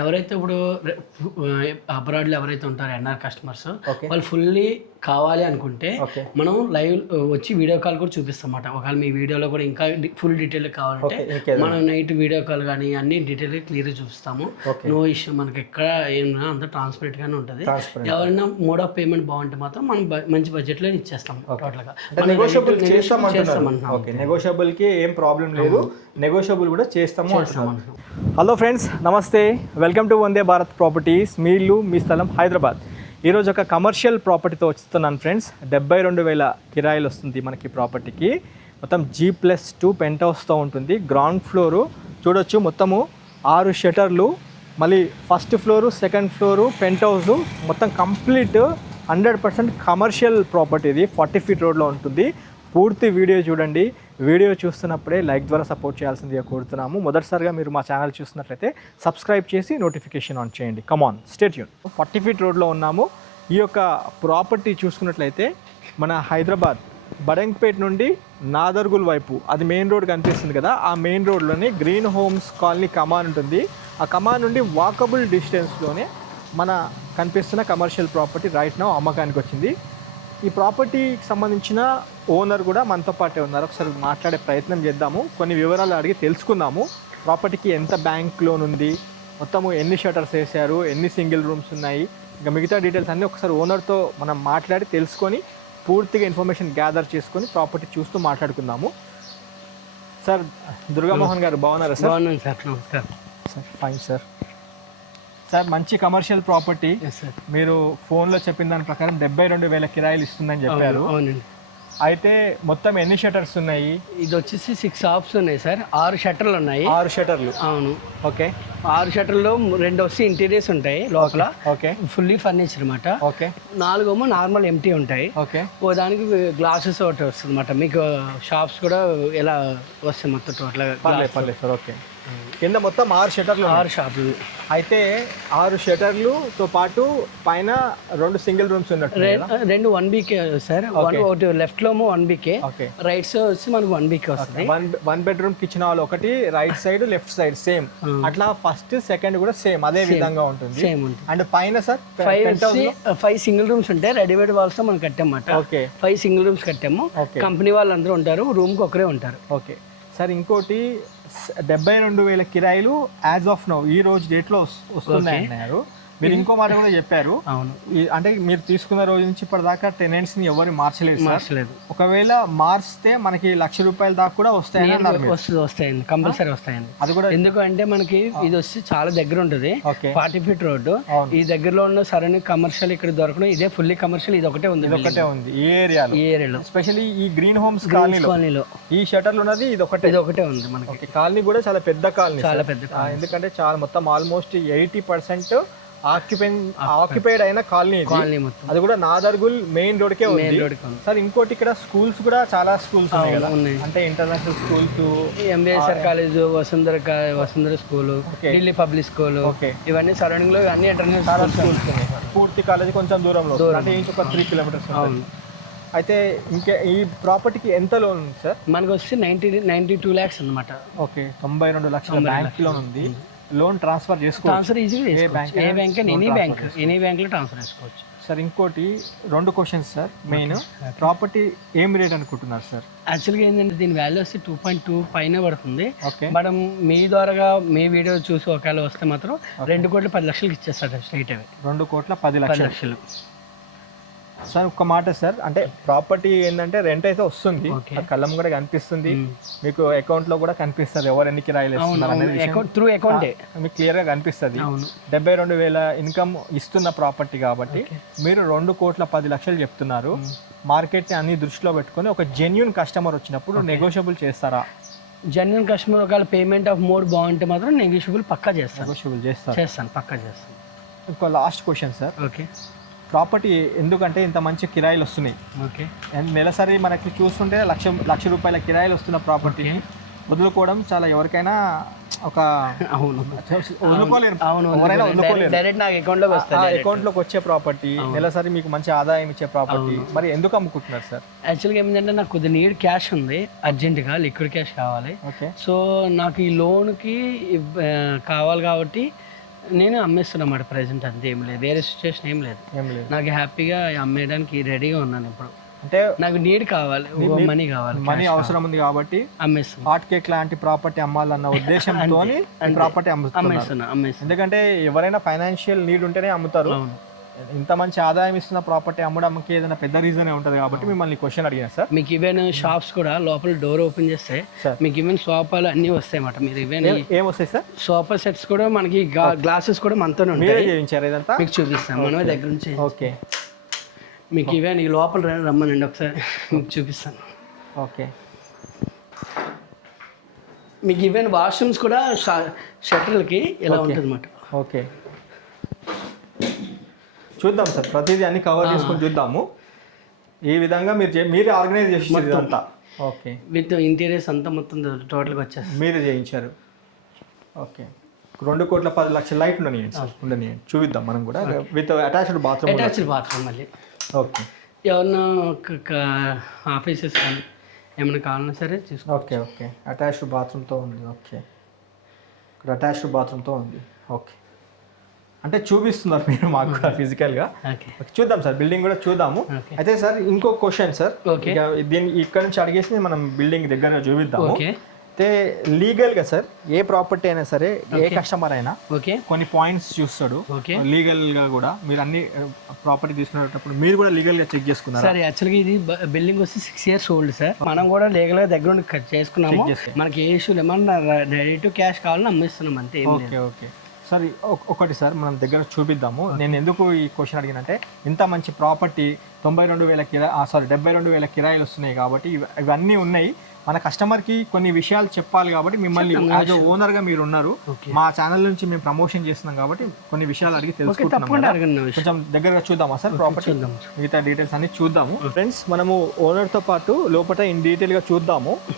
ఎవరైతే ఇప్పుడు అబ్రాడ్లో ఎవరైతే ఉంటారో ఎన్ఆర్ కస్టమర్స్ ఓకే. వాళ్ళు ఫుల్లీ కావాలి అనుకుంటే ఓకే. మనం లైవ్ వచ్చి వీడియో కాల్ కూడా చూపిస్తాం అన్నమాట. ఒకవేళ మీ వీడియోలో కూడా ఇంకా ఫుల్ డీటెయిల్ కావాలంటే ఓకే, ఇంకేదైనా? మనం నైట్ వీడియో కాల్ కానీ అన్ని డీటెయిల్ క్లియర్గా చూపిస్తాము. ఓకే. నో ఇష్యూ, మనకి ఎక్కడ ఏమన్నా అంత ట్రాన్స్పరెంట్ గానే ఉంటుంది. Transparent. ఎవరైనా మోడ్ ఆఫ్ పేమెంట్ బాగుంటే మాత్రం మనం మంచి బడ్జెట్ లో ఇచ్చేస్తాం టోటల్గా. అంటే నెగోషియబుల్ చేస్తామంటున్నారు. ఓకే, నెగోషియబుల్ కి ఏం ప్రాబ్లం లేదు, నెగోషియబుల్ కూడా చేస్తాము అంటున్నారు. హలో ఫ్రెండ్స్, నమస్తే, welcome to Vande Bharat properties. మీ ఇల్లు మీ స్థలం హైదరాబాద్. ఈరోజు ఒక కమర్షియల్ ప్రాపర్టీతో వస్తున్నాను ఫ్రెండ్స్. 72,000 కిరాయిలు వస్తుంది మనకి ప్రాపర్టీకి. మొత్తం G+2 పెంట్ హౌస్తో ఉంటుంది. గ్రౌండ్ ఫ్లోరు చూడొచ్చు, మొత్తము 6 షటర్లు, మళ్ళీ first floor, second floor, penthouse, మొత్తం కంప్లీట్ 100% కమర్షియల్ ప్రాపర్టీ. ఇది 40 ఫీట్ రోడ్లో ఉంటుంది. పూర్తి వీడియో చూడండి. వీడియో చూస్తున్నప్పుడే లైక్ ద్వారా సపోర్ట్ చేయాల్సిందిగా కోరుతున్నాము. మొదటిసారిగా మీరు మా ఛానల్ చూస్తున్నట్లయితే సబ్స్క్రైబ్ చేసి నోటిఫికేషన్ ఆన్ చేయండి. కమాన్, స్టే ట్యూన్. 40 ఫీట్ రోడ్లో ఉన్నాము. ఈ యొక్క ప్రాపర్టీ చూసుకున్నట్లయితే మన హైదరాబాద్ బడంగ్పేట్ నుండి నాదర్గుల్ వైపు, అది మెయిన్ రోడ్ కనిపిస్తుంది కదా, ఆ మెయిన్ రోడ్లోనే గ్రీన్ హోమ్స్ కాలనీ కమాన్ ఉంటుంది. ఆ కమాన్ నుండి వాకబుల్ డిస్టెన్స్లోనే మన కనిపిస్తున్న కమర్షియల్ ప్రాపర్టీ రైట్ నౌ అమ్మకానికి వచ్చింది. ఈ ప్రాపర్టీకి సంబంధించిన ఓనర్ కూడా మనతో పాటే ఉన్నారు. ఒకసారి మాట్లాడే ప్రయత్నం చేద్దాము, కొన్ని వివరాలు అడిగి తెలుసుకుందాము. ప్రాపర్టీకి ఎంత బ్యాంక్ లోన్ ఉంది, మొత్తము ఎన్ని షటర్స్ వేసారు, ఎన్ని సింగిల్ రూమ్స్ ఉన్నాయి, ఇంకా మిగతా డీటెయిల్స్ అన్నీ ఒకసారి ఓనర్తో మనం మాట్లాడి తెలుసుకొని పూర్తిగా ఇన్ఫర్మేషన్ గ్యాదర్ చేసుకొని ప్రాపర్టీ చూస్తూ మాట్లాడుకుందాము. సార్, దుర్గామోహన్ గారు బాగున్నారా సార్? బాగున్నాను సార్, నమస్కారం సార్. Fine sir. సార్, మంచి కమర్షియల్ ప్రాపర్టీ. మీరు ఫోన్లో చెప్పిన దాని ప్రకారం 72,000 కిరాయిలు ఇస్తుందని చెప్పారు. అవునండి. అయితే మొత్తం ఎన్ని షటర్స్ ఉన్నాయి? ఇది వచ్చేసి 6 షాప్స్ ఉన్నాయి సార్. 6 షట్టర్లు ఉన్నాయి. 6 షటర్లు. అవును. ఓకే. 6 షట్టర్లో 2 వచ్చి ఇంటీరియర్స్ ఉంటాయి లోపల. ఓకే. ఫుల్లీ ఫర్నిచర్ అనమాట. ఓకే. 4 నార్మల్ ఎంటీ ఉంటాయి. ఓకే. ఓ దానికి గ్లాసెస్ ఒకటి వస్తుంది అనమాట. మీకు షాప్స్ కూడా ఇలా వస్తాయి మొత్తం టోటల్. పర్లేదు సార్. ఓకే. కింద మొత్తం 6 షటర్లు. 6 షాపులు. అయితే 6 షటర్లుతో పాటు పైన 2 సింగిల్ రూమ్స్ ఉన్నట్టు. 2 1BK సార్. ఒకటి లెఫ్ట్ లో 1BK, రైట్ సైడ్ వచ్చి మనకు 1BK వస్తుంది. 1 బెడ్రూమ్ కిచెన్ హాల్ ఒకటి, right side left side same. అట్లా ఫస్ట్ సెకండ్ కూడా సేమ్ అదే విధంగా ఉంటుంది. సేమ్ ఉంటుంది. అండ్ పైన సార్ 5 సింగిల్ రూమ్స్ ఉంటాయి. రెడీమేడ్ వాల్స్ తో మనం కట్టామన్నమాట. ఓకే. 5 సింగిల్ రూమ్స్ కట్టాము. కంపెనీ వాళ్ళు అందరూ ఉంటారు, రూమ్ కి ఒకరే ఉంటారు. Okay sir. ఇంకోటి 72,000 కిరాయిలు యాజ్ ఆఫ్ నౌ, ఈ రోజు డేట్లో వస్తున్నాయి అన్నారు. మీరు ఇంకో మాట కూడా చెప్పారు. అవును. అంటే మీరు తీసుకున్న రోజు నుంచి ఇప్పటిదాకా టెనెంట్స్ ని ఎవరు మార్చలేదు. ఒకవేళ మార్చితే మనకి ₹1,00,000 దాకా కూడా వస్తాయండి. వస్తాయండి, కంపల్సరీ వస్తాయండి. అది కూడా ఎందుకంటే మనకి ఇది వచ్చి చాలా దగ్గర ఉంటుంది. 40 ఫీట్ రోడ్డు. ఈ దగ్గరలో ఉన్న సరైన కమర్షియల్ ఇక్కడ దొరకడం ఇదే ఫుల్లీ కమర్షియల్. ఇది ఒకటే ఉంది ఈ ఏరియాలో. ఎస్పెషల్లీ ఈ గ్రీన్ హోమ్స్ కాలనీలో ఈ షటర్లు ఉన్నది ఇది ఒకటే ఉంది మనకి. కాలనీ కూడా చాలా పెద్ద కాలనీ, చాలా పెద్ద. ఎందుకంటే చాలా మొత్తం ఆల్మోస్ట్ 80% ఆక్యుపైడ్ అయిన కాలనీ మొత్తం. అది కూడా నాదర్గుల్ మెయిన్ రోడ్కే ఉంది సార్. ఇంకోటి ఇక్కడ స్కూల్స్ కూడా చాలా స్కూల్స్ ఉన్నాయి కదా, అంటే international schools, MBSR college, Vasundhara school, Delhi public school, ఇవన్నీ సరౌండింగ్ లో అన్ని ఇంటర్నేషనల్ స్కూల్స్ ఉన్నాయి. పూర్తి కాలేజ్ కొంచెం దూరంలో, అంటే ఇంకొక 3 కిలోమీటర్స్. అయితే ఇంకా ఈ ప్రాపర్టీకి ఎంత లోన్ ఉంది సార్? మనకు వచ్చి 92 lakhs అనమాట. ఓకే. 92 లక్షల బ్యాంక్ లోన్ ఉంది. లోన్ ట్రాన్స్ఫర్ చేసుకోవచ్చు ఈజీగా. ఎనీ బ్యాంక్ లో ట్రాన్స్ఫర్ చేసుకోవచ్చు సార్. ఇంకోటి 2 క్వశ్చన్స్ సార్. మెయిన్ ప్రాపర్టీ ఏం రేట్ అనుకుంటున్నారు సార్? యాక్చువల్గా ఏంటంటే దీని వాల్యూ వస్తే 2.2 పైన పడుతుంది. మనం మీ ద్వారా మీ వీడియో చూసి ఒకవేళ వస్తే మాత్రం 2,10,00,000 ఇచ్చేస్తాడు స్ట్రైట్ అవే. 2,10,00,000 సార్. ఒక్క మాట సార్, అంటే ప్రాపర్టీ ఏంటంటే రెంట్ అయితే వస్తుంది, కళ్ళం కూడా కనిపిస్తుంది, మీకు అకౌంట్ లో కూడా కనిపిస్తుంది ఎవరు ఎన్ని కిరాయిలు మీకు క్లియర్ గా కనిపిస్తుంది. 72,000 ఇన్కమ్ ఇస్తున్న ప్రాపర్టీ కాబట్టి మీరు 2,10,00,000 చెప్తున్నారు. మార్కెట్ ని అన్ని దృష్టిలో పెట్టుకొని ఒక జెన్యూన్ కస్టమర్ వచ్చినప్పుడు నెగోషియబుల్ చేస్తారా? జెన్యూన్ కస్టమర్ ఒకవేళ పేమెంట్ ఆఫ్ మోడ్ బాగుంటే మాత్రం నెగోషియబుల్ పక్కా చేస్తాను. పక్కా చేస్తాను. ఇంకో last question sir. Okay. Property ఎందుకంటే ఇంత మంచి కిరాయిలు వస్తున్నాయి. ఓకే. నెలసరి మనకి చూస్తుంటే ₹1,00,000 కిరాయిలు వస్తున్న ప్రాపర్టీని వదులుకోవడం చాలా ఎవరికైనా ఒక వదులుకోలేరు. అకౌంట్ లోకి వచ్చే ప్రాపర్టీ, నెలసరి మీకు మంచి ఆదాయం ఇచ్చే ప్రాపర్టీ, మరి ఎందుకు అమ్ముకుంటున్నారు సార్? యాక్చువల్గా ఏమిటంటే నాకు కొద్దిగా నీడ్ క్యాష్ ఉంది, అర్జెంటుగా లిక్విడ్ క్యాష్ కావాలి. సో నాకు ఈ లోన్కి కావాలి కాబట్టి నేను అమ్మేస్తున్నమాట ప్రజెంట్, అంతే ఏం లేదు, వేరే సిచ్యువేషన్ ఏం లేదు. నాకు హ్యాపీగా అమ్మేయడానికి రెడీగా ఉన్నాను ఇప్పుడు. అంటే నాకు నీడ్ కావాలి, మనీ కావాలి, మనీ అవసరం ఉంది కాబట్టి అమ్మేస్తాను. హాట్ కేక్ లాంటి ప్రాపర్టీ అమ్మాలన్న ఉద్దేశంతో ప్రాపర్టీ అమ్ముతున్నా. ఎందుకంటే ఎవరైనా ఫైనాన్షియల్ నీడ్ ఉంటేనే అమ్ముతారు. ఇంత మంచి ఆదాయం ఇస్తున్న ప్రాపర్టీ అమ్మడానికి ఏదైనా పెద్ద రీజనే ఉంటుంది కాబట్టి మిమ్మల్ని క్వశ్చన్ అడిగాను సార్. మీకు ఈవెన్ షాప్స్ కూడా లోపల డోర్ ఓపెన్ చేస్తే మీకు ఈవెన్ సోఫాలు అన్నీ వస్తాయి అన్నమాట. మీరు ఈవెన్ ఏం వస్తాయి సార్? సోఫా సెట్స్ కూడా మనకి గ్లాసెస్ కూడా మనతోనే ఉంటాయి. చేయించారు ఇదంతా? మీకు చూపిస్తాను మనమే దగ్గర నుంచి. ఓకే, మీకు ఈవెన్ ఈ లోపల రమ్మనండి ఒకసారి మీకు చూపిస్తాను. ఓకే, మీకు ఈవెన్ వాష్రూమ్స్ కూడా షట్టర్లకి ఇలా ఉంటుంది అన్నమాట. ఓకే, చూద్దాం సార్, ప్రతిదీ అన్ని కవర్ చేసుకొని చూద్దాము. ఈ విధంగా మీరే ఆర్గనైజ్ చేసి ఇదంతా. ఓకే, విత్ ఇంటీరియర్స్ అంతా మొత్తం టోటల్గా వచ్చేసి మీరే చేయించారు. ఓకే, 2,10,00,000 లైట్ ఉండని చూపిద్దాం మనం కూడా. విత్ అటాచ్డ్ బాత్రూమ్ మళ్ళీ. ఓకే, ఎవరన్నా ఆఫీసెస్ కానీ ఏమైనా కావాలన్నా సరే చూసుకో. ఓకే, ఓకే, అటాచ్డ్ బాత్రూమ్తో ఉంది. ఓకే, ఇక్కడ అటాచ్డ్ బాత్రూమ్తో ఉంది. ఓకే, అంటే చూపిస్తున్నారు మీరు మాకు కూడా ఫిజికల్గా. చూద్దాం సార్, బిల్డింగ్ కూడా చూద్దాము. అయితే సార్ ఇంకో క్వశ్చన్ సార్, దీన్ని ఇక్కడ నుంచి అడిగేసి మనం బిల్డింగ్ దగ్గర చూపిద్దాము. అయితే లీగల్గా సార్ ఏ ప్రాపర్టీ అయినా సరే ఏ కస్టమర్ అయినా కొన్ని పాయింట్స్ చూస్తాడు లీగల్గా కూడా. మీరు అన్ని ప్రాపర్టీ తీసుకునేటప్పుడు మీరు కూడా లీగల్గా చెక్ చేసుకున్నారు సార్? యాక్చువల్గా ఇది బిల్డింగ్ వచ్చి 6 years ఓల్డ్ సార్. మనం కూడా లీగల్గా దగ్గర ఉండి చేసుకున్నాము. మనకి ఏ ఇష్యూ ఏమన్నా రెడీ టు క్యాష్ కావాలని అమ్మిస్తున్నాం అంతే. Okay, okay sir. ఒకటి సార్ మనం దగ్గర చూపిద్దాము. నేను ఎందుకు ఈ క్వశ్చన్ అడిగినంటే ఇంత మంచి ప్రాపర్టీ 72,000 కిరాయిలు వస్తున్నాయి కాబట్టి ఇవన్నీ ఉన్నాయి. మన కస్టమర్కి కొన్ని విషయాలు చెప్పాలి కాబట్టి మిమ్మల్ని యాజ్ ఓనర్గా మీరు ఉన్నారు. మా ఛానల్ నుంచి మేము ప్రమోషన్ చేస్తున్నాం కాబట్టి కొన్ని విషయాలు అడిగి తెలుసుకుంటున్నాం. కొంచెం దగ్గరగా చూద్దామా సార్ ప్రాపర్టీ? మిగతా డీటెయిల్స్ అన్ని చూద్దాము. ఫ్రెండ్స్, మనము ఓనర్తో పాటు లోపల ఇన్ డీటెయిల్గా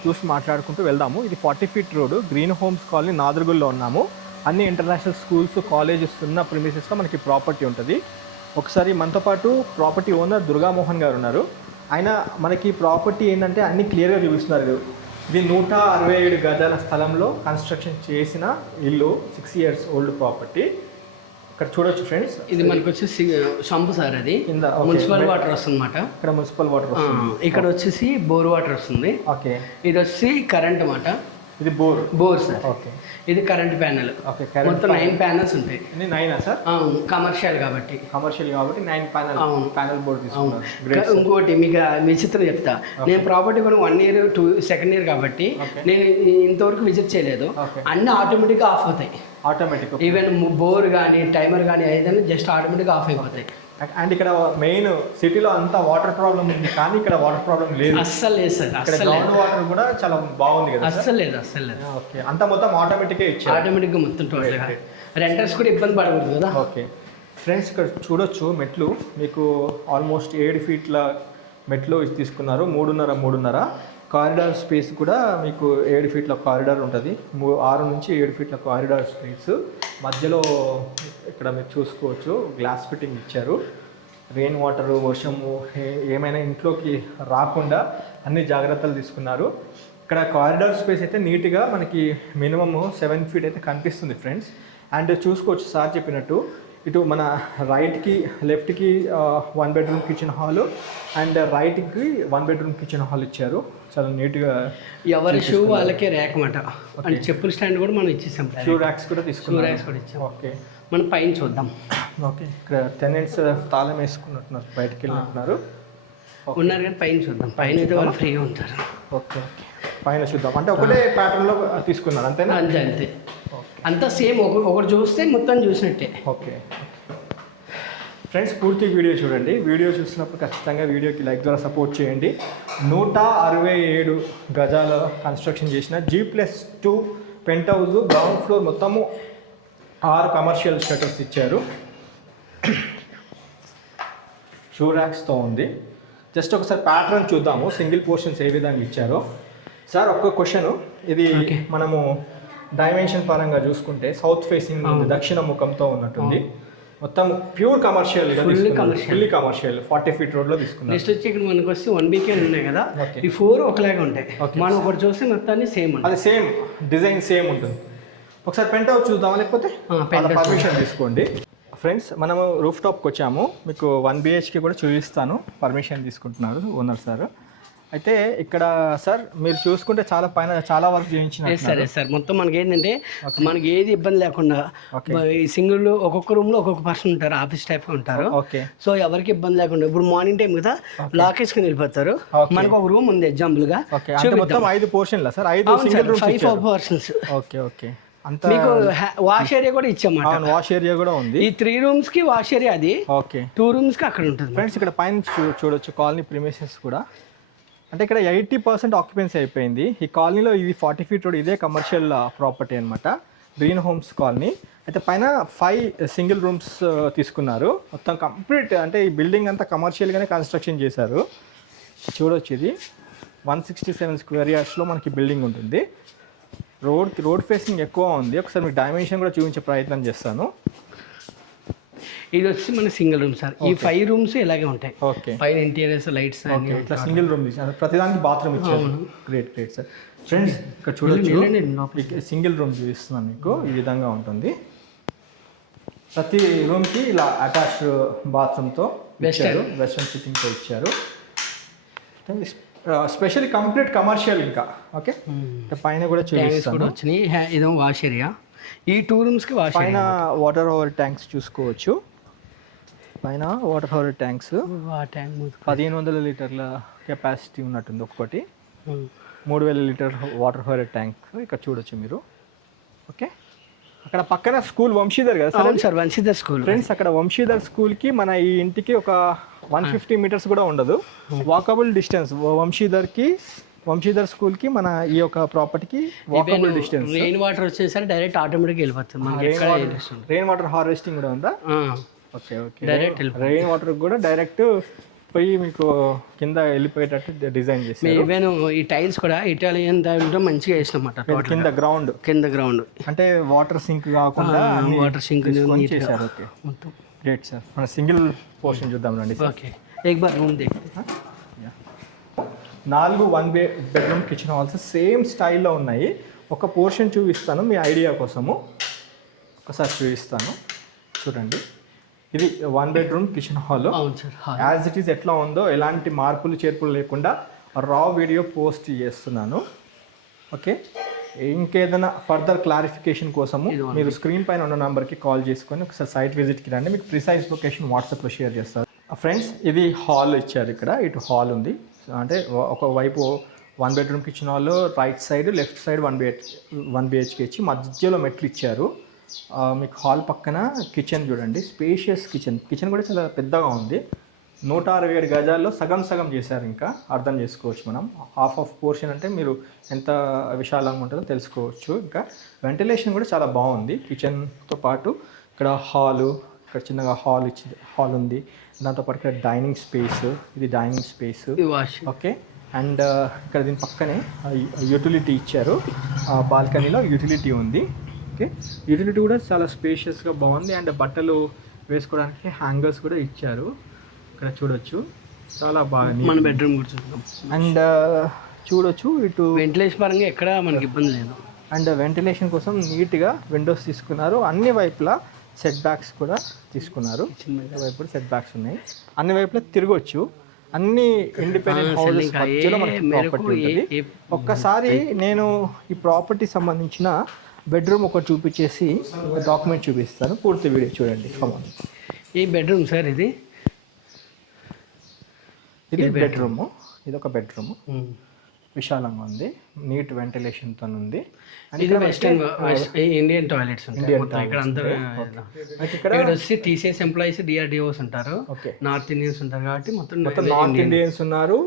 చూసి మాట్లాడుకుంటూ వెళ్దాము. ఇది 40 feet road, green homes colony, నాదర్గుల్లో ఉన్నాము. అన్ని ఇంటర్నేషనల్ స్కూల్స్, కాలేజెస్ ఉన్న ప్రిమిసెస్లో మనకి ప్రాపర్టీ ఉంటుంది. ఒకసారి మనతో పాటు ప్రాపర్టీ ఓనర్ దుర్గామోహన్ గారు ఉన్నారు. ఆయన మనకి ప్రాపర్టీ ఏంటంటే అన్ని క్లియర్గా చూపిస్తున్నారు. ఇది 167 గజాల స్థలంలో కన్స్ట్రక్షన్ చేసిన ఇల్లు, 6 years ఓల్డ్ ప్రాపర్టీ. ఇక్కడ చూడొచ్చు ఫ్రెండ్స్, ఇది మనకు వచ్చేసి సంపు సార్. అది మున్సిపల్ వాటర్ వస్తుంది అన్నమాట. ఇక్కడ మున్సిపల్ వాటర్ వస్తుంది. ఇక్కడ వచ్చేసి బోర్ వాటర్ వస్తుంది. ఓకే, ఇది వచ్చి కరెంట్ అన్నమాట. ఇది బోర్ సార్. ఓకే, ఇది కరెంట్ ప్యానెల్. ఓకే, మొత్తం 9 panels ఉంటాయి. 9 సార్? కమర్షియల్ కాబట్టి 9 ప్యానల్ బోర్డు తీసుకున్నారు. ఇంకోటి మీకు విచిత్రం చెప్తా. నేను ప్రాపర్టీ కూడా 1 year 2nd year కాబట్టి నేను ఇంతవరకు విజిట్ చేయలేదు. అన్ని ఆటోమేటిక్గా ఆఫ్ అవుతాయి. ఈవెన్ బోర్ కానీ టైమర్ కానీ ఏదైనా జస్ట్ ఆటోమేటిక్గా ఆఫ్ అయిపోతాయి. అండ్ ఇక్కడ మెయిన్ సిటీలో అంతా వాటర్ ప్రాబ్లం ఉంది, కానీ ఇక్కడ వాటర్ ప్రాబ్లం లేదు. అస్సలు లేదు సార్. గ్రౌండ్ వాటర్ కూడా చాలా బాగుంది కదా? అస్సలు లేదు. ఓకే, అంతా మొత్తం ఆటోమేటిక్గా ఇచ్చారు. ఆటోమేటిక్గా మొత్తం టోటల్గా. రెంటర్స్ కూడా ఇబ్బంది పడకూడదు కదా. ఓకే ఫ్రెండ్స్, ఇక్కడ చూడొచ్చు మెట్లు మీకు ఆల్మోస్ట్ 7 feet మెట్లు తీసుకున్నారు. 3.5 కారిడార్ స్పేస్ కూడా మీకు 7 feet కారిడార్ ఉంటుంది. 6 నుంచి 7 feet కారిడార్ స్పేస్. మధ్యలో ఇక్కడ మీరు చూసుకోవచ్చు గ్లాస్ ఫిట్టింగ్ ఇచ్చారు. రెయిన్ వాటర్, వర్షము ఏమైనా ఇంట్లోకి రాకుండా అన్ని జాగ్రత్తలు తీసుకున్నారు. ఇక్కడ కారిడార్ స్పేస్ అయితే నీట్గా మనకి మినిమమ్ 7 feet అయితే కనిపిస్తుంది ఫ్రెండ్స్. అండ్ చూసుకోవచ్చు సార్ చెప్పినట్టు ఇటు మన రైట్కి లెఫ్ట్కి 1 bedroom కిచెన్ హాలు అండ్ రైట్కి 1 bedroom కిచెన్ హాల్ ఇచ్చారు. చాలా నీట్గా. ఎవరి షూ వాళ్ళకే ర్యాక్ మాట. అంటే చెప్పుల స్టాండ్ కూడా మనం ఇచ్చేసాం. షూ ర్యాక్స్ కూడా తీసుకున్నాం. ఇచ్చాం. ఓకే, మనం పైన చూద్దాం. ఓకే, ఇక్కడ టెనెంట్స్ తాళం వేసుకున్నట్టున్నారు, బయటకు వెళ్ళినట్టున్నారు. ఉన్నారు కానీ పైన చూద్దాం. పైన అయితే వాళ్ళు ఫ్రీగా ఉంటారు. ఓకే, పైన చూద్దాం. అంటే ఒకటే ప్యాటర్న్లో తీసుకున్నారు అంతేనా? అంతే. అంతా సేమ్. ఒకటి చూస్తే మొత్తం చూసినట్టే. ఓకే ఫ్రెండ్స్, పూర్తి వీడియో చూడండి. వీడియో చూసినప్పుడు ఖచ్చితంగా వీడియోకి లైక్ ద్వారా సపోర్ట్ చేయండి. 167 గజాల కన్స్ట్రక్షన్ చేసిన G+2 pent house, ground floor మొత్తము 6 కమర్షియల్ షటర్స్ ఇచ్చారు. షూ ర్యాక్స్తో ఉంది. జస్ట్ ఒకసారి ప్యాటర్న్ చూద్దాము, సింగిల్ పోర్షన్స్ ఏ విధంగా ఇచ్చారో. సార్ ఒక్క క్వశ్చన్, ఇది మనము డైమెన్షన్ పరంగా చూసుకుంటే సౌత్ ఫేసింగ్ దక్షిణ ముఖంతో ఉన్నట్టుంది. మొత్తం pure commercial, fully commercial 40 feet రోడ్లో తీసుకున్నాం. నెక్స్ట్ వచ్చి ఇక్కడ మనకు వస్తే 1 BK ఉన్నాయి కదా, ఈ 4 ఒకలాగా ఉంటాయి. మనం ఒకటి చూస్తే మొత్తాన్ని సేమ్, అది సేమ్ డిజైన్ సేమ్ ఉంటుంది. ఒకసారి పెంట్ హౌస్ చూద్దామా, లేకపోతే పర్మిషన్ తీసుకోండి. ఫ్రెండ్స్, మనము రూఫ్ టాప్కి వచ్చాము. మీకు 1 BHK కూడా చూపిస్తాను. పర్మిషన్ తీసుకుంటున్నారు ఓనర్ సార్. అయితే ఇక్కడ సార్ మీరు చూసుకుంటే చాలా వర్క్ చేయించిన సరే సార్. మొత్తం మనకి ఏంటంటే మనకి ఏది ఇబ్బంది లేకుండా ఈ సింగిల్ ఒక్కొక్క రూమ్ లో ఒక్కొక్క పర్సన్ ఉంటారు, ఆఫీస్ టైప్ ఉంటారు. సో ఎవరికి ఇబ్బంది లేకుండా ఇప్పుడు మార్నింగ్ టైం కదా లాక్ వేసుకుని వెళ్ళిపోతారు. మనకు ఒక రూమ్ ఉంది ఎగ్జాంపుల్ గా. మొత్తం 5 పోర్షన్లా sir? 5 single rooms 5 portions. Okay okay. అంత మీకు వాష్ ఏరియా కూడా ఇచ్చామాట. వాష్ ఏరియా కూడా ఉంది. ఈ 3 రూమ్స్ కి వాష్ ఏరియా అది. ఓకే. 2 రూమ్స్ కి అక్కడ ఉంటుంది. ఫ్రెండ్స్, ఇక్కడ పైన చూడొచ్చు కాలనీ ప్రిమిసెస్ కూడా. అంటే ఇక్కడ 80% ఆక్యుపెన్సీ అయిపోయింది. ఈ కాలనీలో ఇది 40 feet రోడ్, ఇదే కమర్షియల్ ప్రాపర్టీ అనమాట, గ్రీన్ హోమ్స్ కాలనీ. అయితే పైన 5 సింగిల్ రూమ్స్ తీసుకున్నారు. మొత్తం కంప్లీట్ అంటే ఈ బిల్డింగ్ అంతా కమర్షియల్గానే కన్స్ట్రక్షన్ చేశారు. చూడొచ్చు, ఇది 167 square yardsలో మనకి బిల్డింగ్ ఉంటుంది. రోడ్ ఫేసింగ్ ఎక్కువ ఉంది. ఒకసారి మీకు డైమెన్షన్ కూడా చూపించే ప్రయత్నం చేస్తాను. ఇది వచ్చి మన సింగిల్ రూమ్ సార్. ఈ 5 రూమ్స్ ఇలాగే ఉంటాయి. ఓకే. పైన ఇంటీరియర్స్ లైట్స్ ఇట్లా సింగిల్ రూమ్ తీసారు, ప్రతిదానికి బాత్రూమ్ ఇచ్చారు. Great sir. ఫ్రెండ్స్, ఇక్కడ చూడొచ్చు, సింగిల్ రూమ్ చూపిస్తున్నాను మీకు. ఈ విధంగా ఉంటుంది. ప్రతి రూమ్కి ఇలా అటాచ్డ్ బాత్రూమ్తో ఇచ్చారు, వెస్ట్రన్ సిట్టింగ్తో ఇచ్చారు. Specially complete commercial. ఇంకా ఓకే. పైన కూడా చూపిస్తాను. వచ్చినాయి. ఇదో వాష్ ఏరియా. ఈ 2 రూమ్స్ కి వాష్ పైన వాటర్ ఓవర్ ట్యాంక్స్ చూసుకోవచ్చు. పైన వాటర్ ఓవర్ ట్యాంక్స్ 1500 లీటర్ల కెపాసిటీ ఉన్నట్టుంది ఒక్కొక్కటి. 3000 లీటర్ వాటర్ ఓవర్ ట్యాంక్ ఇక్కడ చూడొచ్చు మీరు. ఓకే. అక్కడ పక్కన స్కూల్ వంశీధర్ కదా సార్? వంశీధర్ స్కూల్. ఫ్రెండ్స్, అక్కడ వంశీధర్ స్కూల్కి మన ఈ ఇంటికి ఒక 150 meters కూడా ఉండదు. వాకబుల్ డిస్టెన్స్ వంశీధర్ స్కూల్కి మన ఈ యొక్క ప్రాపర్టీకి వాకబుల్ డిస్టెన్స్. రెయిన్ వాటర్ వచ్చేసరికి డైరెక్ట్ ఆటోమేటిక్గా వెళ్ళిపోతుంది. రెయిన్ వాటర్ హార్వెస్టింగ్ కూడా ఉందా? Okay okay. Direct rain water కూడా డైరెక్ట్ పోయి మీకు కింద వెళ్ళిపోయేటట్టు డిజైన్ చేసి. ఈవెన్ ఈ టైల్స్ కూడా ఇటాలియన్ దాంట్లో మంచిగా వేసినమాట. కింద గ్రౌండ్ అంటే వాటర్ సింక్ కాకుండా వాటర్ సింక్ చేశారు. ఓకే, మొత్తం గ్రేట్ సార్. మన సింగిల్ పోర్షన్ చూద్దాం రండి. ఓకే. एक बार रूम देख 4 1 bedroom కిచెన్ హాల్స్ సేమ్ స్టైల్లో ఉన్నాయి. ఒక పోర్షన్ చూపిస్తాను మీ ఐడియా కోసము. ఒకసారి చూపిస్తాను, చూడండి. ఇది 1 bedroom kitchen hall. As it is ఎట్లా ఉందో ఎలాంటి మార్పులు చేర్పులు లేకుండా రా వీడియో పోస్ట్ చేస్తున్నాను. ఓకే. ఇంకేదైనా ఫర్దర్ క్లారిఫికేషన్ కోసము మీరు స్క్రీన్ పైన ఉన్న నెంబర్కి కాల్ చేసుకొని ఒకసారి సైట్ విజిట్కి రండి. మీకు ప్రిసైజ్ లొకేషన్ వాట్సాప్లో షేర్ చేస్తారు. ఫ్రెండ్స్, ఇది హాల్ ఇచ్చారు. ఇక్కడ ఇటు హాల్ ఉంది. అంటే ఒకవైపు 1 bedroom kitchen hall, right side left side 1 BHK ఇచ్చి మధ్యలో మెట్లు ఇచ్చారు. మీకు హాల్ పక్కన కిచెన్ చూడండి, స్పేషియస్ కిచెన్ కూడా చాలా పెద్దగా ఉంది. 167 గజాల్లో సగం చేశారు. ఇంకా అర్థం చేసుకోవచ్చు మనం. హాఫ్ ఆఫ్ పోర్షన్ అంటే మీరు ఎంత విశాలంగా ఉంటుందో తెలుసుకోవచ్చు. ఇంకా వెంటిలేషన్ కూడా చాలా బాగుంది. కిచెన్తో పాటు ఇక్కడ ఇక్కడ చిన్నగా హాల్ ఉంది. దాంతోపాటు ఇక్కడ డైనింగ్ స్పేస్, ఇది డైనింగ్ స్పేస్. ఓకే. అండ్ ఇక్కడ దీని పక్కనే యూటిలిటీ ఇచ్చారు. బాల్కనీలో యూటిలిటీ ఉంది. ఓకే. యూటిలిటీ కూడా చాలా స్పేషియస్గా బాగుంది. అండ్ బట్టలు వేసుకోవడానికి హ్యాంగర్స్ కూడా ఇచ్చారు. ఇక్కడ చూడొచ్చు, చాలా బాగా మన బెడ్రూమ్ కూడా చూద్దాం. అండ్ చూడొచ్చు, ఇటు వెంటిలేషన్ పరంగా ఎక్కడ మనకి ఇబ్బంది లేదు. అండ్ వెంటిలేషన్ కోసం నీట్గా విండోస్ తీసుకున్నారు. అన్ని వైపులా సెట్ బ్యాక్స్ కూడా తీసుకున్నారు. వైపు సెట్ బ్యాక్స్ ఉన్నాయి. అన్ని వైపులా తిరగొచ్చు. అన్ని ఇండిపెండెంట్ హౌసెస్ మధ్యలో మనకి ప్రాపర్టీ ఉంటుంది. ఒక్కసారి నేను ఈ ప్రాపర్టీ సంబంధించిన బెడ్రూమ్ ఒకటి చూపించేసి డాక్యుమెంట్ చూపిస్తాను. పూర్తి వీడియో చూడండి. ఈ బెడ్రూమ్ సార్, ఇది బెడ్రూమ్. ఇది ఒక బెడ్రూమ్, విశాలంగా ఉంది, నీట్ వెంటిలేషన్తో ఉంది. ఇది వెస్టర్న్ ఇండియన్ టాయిలెట్స్ ఉంటాయి. ఇక్కడ అందరూ ఇక్కడ వచ్చి TCS ఎంప్లాయీస్, DRDOs ఉంటారు. నార్త్ ఇండియన్స్ ఉంటారు కాబట్టి మొత్తం నార్త్ ఇండియన్స్ ఉన్నారు.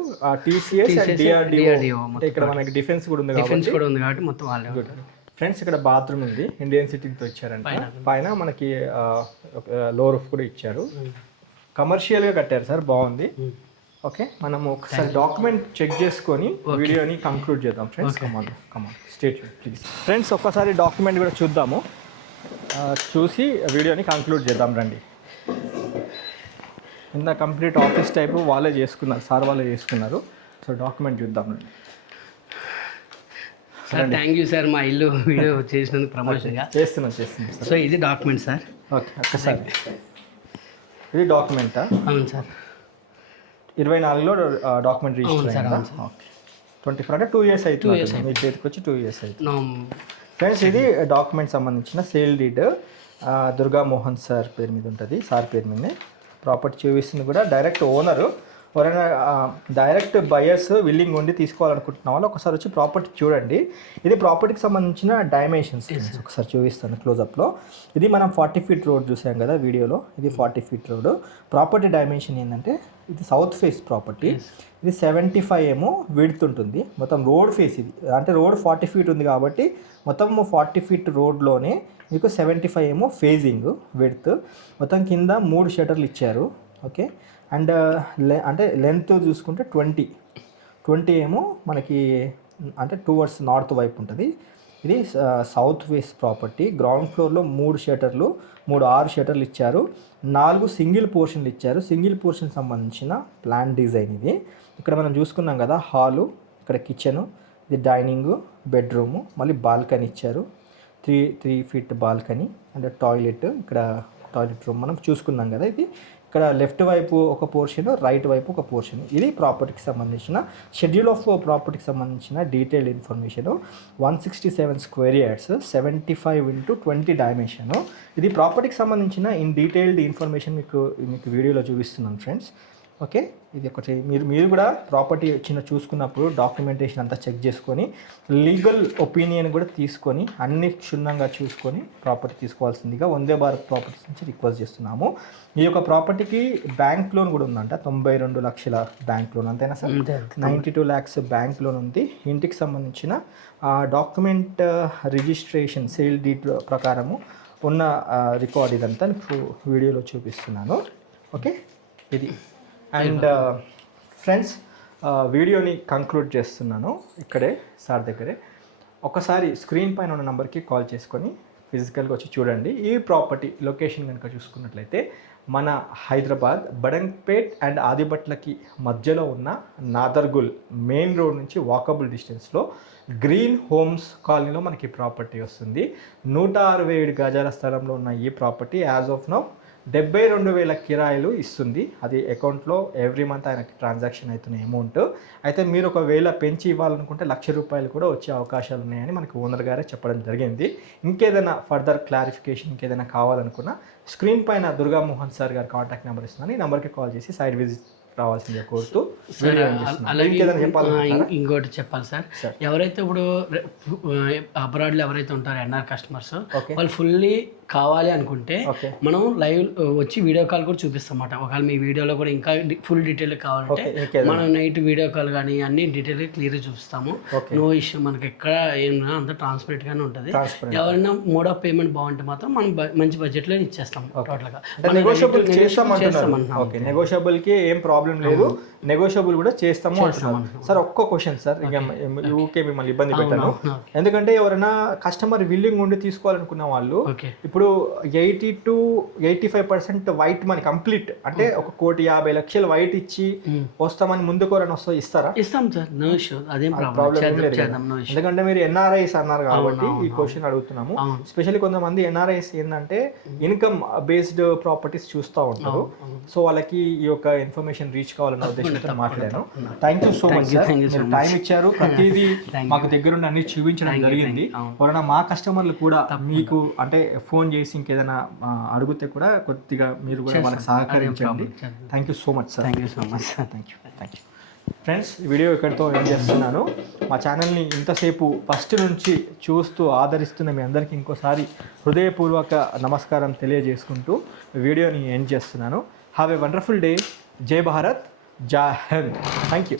TCS and DRDO. ఇక్కడ మనకి డిఫెన్స్ కూడా ఉంది కాబట్టి మొత్తం వాళ్ళే ఉంటారు. ఫ్రెండ్స్, ఇక్కడ బాత్రూమ్ ఉంది, ఇండియన్ సిట్టింగ్తో ఇచ్చారంట. పైన మనకి లో రూఫ్ కూడా ఇచ్చారు. కమర్షియల్గా కట్టారు సార్, బాగుంది. ఓకే, మనము ఒకసారి డాక్యుమెంట్ చెక్ చేసుకొని వీడియోని కంక్లూడ్ చేద్దాం friends. Come on stay tuned please. Friends, ఒక్కసారి డాక్యుమెంట్ కూడా చూద్దాము. చూసి వీడియోని కంక్లూడ్ చేద్దాం రండి. కింద కంప్లీట్ ఆఫీస్ టైపు వాళ్ళే చేసుకున్నారు, సార్ వాళ్ళే చేసుకున్నారు. సో డాక్యుమెంట్ చూద్దాం రండి. సార్ థ్యాంక్ యూ సార్ మా ఇల్లు వీడియో చేసినందుకు ప్రమోషన్గా చేస్తున్నాం సో ఇది డాక్యుమెంట్ సార్. ఓకే ఒక్కసారి ఇది డాక్యుమెంటా? అవును సార్. 24లో డాక్యుమెంట్ రిజిస్టర్ అయిందా? ఓకే 24 అంటే 2 ఇయర్స్ అవుతుంది మీ చేతికి వచ్చి 2 ఇయర్స్ అవుతుంది. ఫ్రెండ్స్ ఇది డాక్యుమెంట్ సంబంధించిన sale deed Durga Mohan sir పేరు మీద ఉంటుంది, సార్ పేరు మీదనే. ప్రాపర్టీ చూపిస్తుంది కూడా డైరెక్ట్ ఓనరు. ఎవరైనా డైరెక్ట్ బయర్స్ విల్లింగ్ ఉండి తీసుకోవాలనుకుంటున్న వాళ్ళు ఒకసారి వచ్చి ప్రాపర్టీ చూడండి. ఇది ప్రాపర్టీకి సంబంధించిన డైమెన్షన్స్ ఒకసారి చూపిస్తాను క్లోజప్లో. ఇది మనం 40 ఫీట్ రోడ్ చూసాం కదా వీడియోలో, ఇది 40 ఫీట్ రోడ్. ప్రాపర్టీ డైమెన్షన్ ఏంటంటే ఇది సౌత్ ఫేస్ ప్రాపర్టీ. ఇది 75 ఏమో విడ్త్ ఉంటుంది, మొత్తం రోడ్ ఫేస్. ఇది అంటే రోడ్ 40 ఫీట్ ఉంది కాబట్టి మొత్తం 40 ఫీట్ రోడ్లోనే మీకు 75 ఏమో ఫేజింగ్ విడ్త్. మొత్తం కింద 3 షటర్లు ఇచ్చారు. ఓకే అండ్ అంటే లెంత్ చూసుకుంటే 20 ఏమో మనకి అంటే టువర్డ్స్ నార్త్ వైపు ఉంటుంది. ఇది సౌత్ ఫేస్ ప్రాపర్టీ. గ్రౌండ్ ఫ్లోర్లో 3 షటర్లు, 6 షటర్లు ఇచ్చారు. 4 సింగిల్ పోర్షన్లు ఇచ్చారు. సింగిల్ పోర్షన్ సంబంధించిన ప్లాన్ డిజైన్ ఇది. ఇక్కడ మనం చూసుకున్నాం కదా హాలు, ఇక్కడ కిచెను, ఇది డైనింగ్, బెడ్రూము, మళ్ళీ బాల్కనీ ఇచ్చారు. 3 ఫీట్ బాల్కనీ అండ్ టాయిలెట్. ఇక్కడ టాయిలెట్ రూమ్ మనం చూసుకున్నాం కదా. ఇది ఇక్కడ లెఫ్ట్ వైపు ఒక పోర్షన్, రైట్ వైపు ఒక పోర్షన్. ఇది ప్రాపర్టీకి సంబంధించిన షెడ్యూల్ ఆఫ్ ప్రాపర్టీకి సంబంధించిన detailed information. 167 square yards, 75x20 dimension. ఇది ప్రాపర్టీకి సంబంధించిన ఇన్ డీటెయిల్డ్ ఇన్ఫర్మేషన్ మీకు వీడియోలో చూపిస్తున్నాను ఫ్రెండ్స్. ఓకే ఇది ఒకటి మీరు కూడా ప్రాపర్టీ చూసుకున్నప్పుడు డాక్యుమెంటేషన్ అంతా చెక్ చేసుకొని లీగల్ ఒపీనియన్ కూడా తీసుకొని అన్ని క్షుణ్ణంగా చూసుకొని ప్రాపర్టీ తీసుకోవాల్సిందిగా వందే భారత్ ప్రాపర్టీస్ నుంచి రిక్వెస్ట్ చేస్తున్నాము. ఈ యొక్క ప్రాపర్టీకి బ్యాంక్ లోన్ కూడా ఉందంట, 92 లక్షల బ్యాంక్ లోన్. అంతేనా సార్? 92 lakhs బ్యాంక్ లోన్ ఉంది. ఇంటికి సంబంధించిన డాక్యుమెంట్ రిజిస్ట్రేషన్ సేల్ డీడ్ ప్రకారము ఉన్న రికార్డ్ ఇదంతా మీకు వీడియోలో చూపిస్తున్నాను. ఓకే ఇది అండ్ ఫ్రెండ్స్ వీడియోని కంక్లూడ్ చేస్తున్నాను ఇక్కడే సార్ దగ్గరే. ఒకసారి స్క్రీన్ పైన ఉన్న నెంబర్కి కాల్ చేసుకొని ఫిజికల్గా వచ్చి చూడండి. ఈ ప్రాపర్టీ లొకేషన్ కనుక చూసుకున్నట్లయితే మన హైదరాబాద్ బడంగ్పేట్ అండ్ ఆదిబట్లకి మధ్యలో ఉన్న నాదర్గుల్ మెయిన్ రోడ్ నుంచి వాకబుల్ డిస్టెన్స్లో గ్రీన్ హోమ్స్ కాలనీలో మనకి ప్రాపర్టీ వస్తుంది. 167 గజాల స్థలంలో ఉన్న ఈ ప్రాపర్టీ యాజ్ ఆఫ్ నౌ 72,000 కిరాయిలు ఇస్తుంది. అది అకౌంట్లో ఎవ్రీ మంత్ ఆయనకి ట్రాన్సాక్షన్ అవుతున్న అమౌంట్. అయితే మీరు ఒకవేళ పెంచి ఇవ్వాలనుకుంటే ₹1,00,000 కూడా వచ్చే అవకాశాలు ఉన్నాయని మనకి ఓనర్ గారే చెప్పడం జరిగింది. ఇంకేదైనా ఫర్దర్ క్లారిఫికేషన్ ఇంకేదైనా కావాలనుకున్నా స్క్రీన్ పైన దుర్గా మోహన్ సార్ గారు కాంటాక్ట్ నెంబర్ ఇస్తున్నాను. ఈ నెంబర్కి కాల్ చేసి సైడ్ విజిట్ రావాల్సిందే కోరుతూ అలాగే ఇంకోటి చెప్పాలి సార్. ఎవరైతే ఇప్పుడు అబ్రాడ్లో ఎవరైతే ఉంటారో ఎన్ఆర్ కస్టమర్స్ వాళ్ళు ఫుల్లీ కావాలి అనుకుంటే మనం లైవ్ వచ్చి వీడియో కాల్ కూడా చూపిస్తామన్నమాట. ఒకవేళ మీ వీడియోలో కూడా ఇంకా ఫుల్ డీటెయిల్ కావాలంటే మనం నైట్ వీడియో కాల్ కానీ అన్ని డీటెయిల్ క్లియర్ చూపిస్తాము. నో ఇష్యూ, మనకి ఎక్కడ ఏమన్నా అంత ట్రాన్స్పరెంట్ గానే ఉంటుంది. ఎవరైనా మోడ్ ఆఫ్ పేమెంట్ బాగుంటే మాత్రం మనం మంచి బడ్జెట్ లో ఇచ్చేస్తాం. టోటల్ గా నెగోషియబుల్ కి ఏం ప్రాబ్లం లేదు, నెగోషియబుల్ కూడా చేస్తాము సార్. ఒక్క క్వశ్చన్ సార్, ఇక ఊకే మిమ్మల్ని ఇబ్బంది పెట్టాను. ఎందుకంటే ఎవరైనా కస్టమర్ విల్లింగ్ ఉండి తీసుకోవాలనుకున్న వాళ్ళు ఇప్పుడు 80 to 85% వైట్ మనీ కంప్లీట్ అంటే 1,50,00,000 వైట్ ఇచ్చి వస్తామని ముందు కోరని ఇస్తారా? ఇస్తాం సార్, నో ఇష్యూ, అదేం ప్రాబ్లం లేదు. ఎందుకంటే మీరు ఎన్ఆర్ఐస్ అన్నారు కాబట్టి ఈ క్వశ్చన్ అడుగుతున్నాము. స్పెషల్లీ కొంతమంది ఎన్ఆర్ఐస్ ఏంటంటే ఇన్కమ్ బేస్డ్ ప్రాపర్టీస్ చూస్తూ ఉంటారు. సో వాళ్ళకి ఈ యొక్క ఇన్ఫర్మేషన్ రీచ్ కావాలన్న ఉద్దేశంతో మాట్లాడాను. Thank you so much sir, మీరు టైం ఇచ్చారు, ప్రతిదీ మాకు దగ్గరుండి అన్ని చూపించడం జరిగింది. ఎవరైనా మా కస్టమర్లు కూడా మీకు అంటే ఫోన్ చేసి ఇంకేదైనా అడిగితే కూడా కొద్దిగా మీరు కూడా వాళ్ళకి సహకరించండి. Thank you so much sir. Thank you so much sir. Thank you. Friends ఈ వీడియో ఇక్కడితో ఎండ్ చేస్తున్నాను. మా ఛానల్ని ఇంతసేపు ఫస్ట్ నుంచి చూస్తూ ఆదరిస్తున్న మీ అందరికీ ఇంకోసారి హృదయపూర్వక నమస్కారం తెలియజేసుకుంటూ వీడియోని ఎండ్ చేస్తున్నాను. Have a wonderful day. జై భారత్, జై హింద్. Thank you.